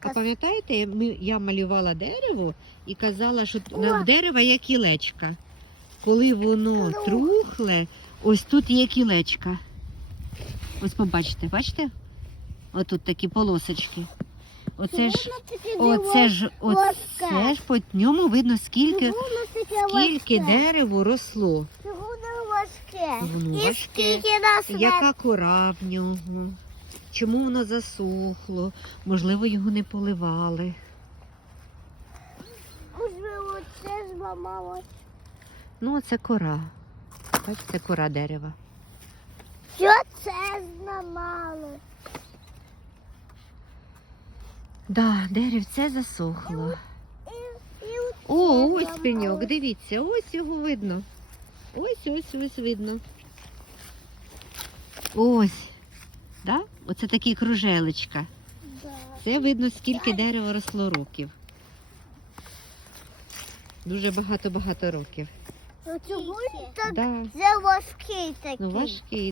А пам'ятаєте, я малювала дерево і казала, що О! на дерева є кілечка. Коли воно Ну. трухле, ось тут є кілечка. Ось побачите, бачите? Отут такі полосочки. Оце ж, оце ж, оце ж по ньому видно, скільки, скільки дереву росло. Не важке? І скільки нас Яка кора в нього? Чому воно засохло? Можливо, його не поливали. Можливо, це зламалось. Ну, це кора. Бачите, кора дерева. Що це зламалось? Да, деревце засохло. І О, ось пеньок, дивіться, ось його видно. Ось, ось, ось видно. Ось. Оце такі кружелечка. Це видно, скільки дерево росло років. Дуже багато-багато років. Ну, чому він так Да. це важкий такий? Ну, важкий.